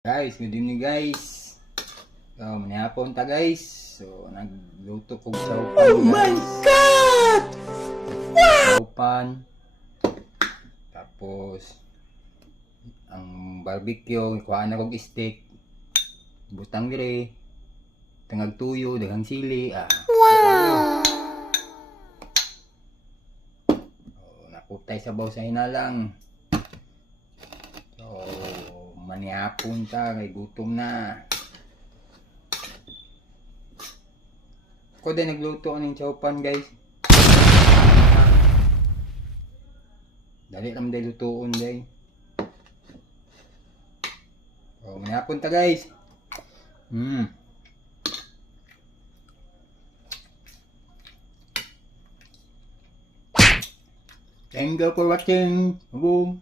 Guys, good evening guys. So, manihapon ta guys. So, nagluto ko sa upan Oh my God! Wow! Upan. Tapos, ang barbecue, ikuha na kong steak. Butang dire. Tangag tuyo, daghang sili. Ah, wow! Oh, nakutay sa baw sa hinalang. So, manihapon ta, kay gutom na. Ako din nagluto ng chowpan guys. Dali lang dahil lutuon day. Oh, manihapon ta guys. Hmm. Thank you for watching. Boom.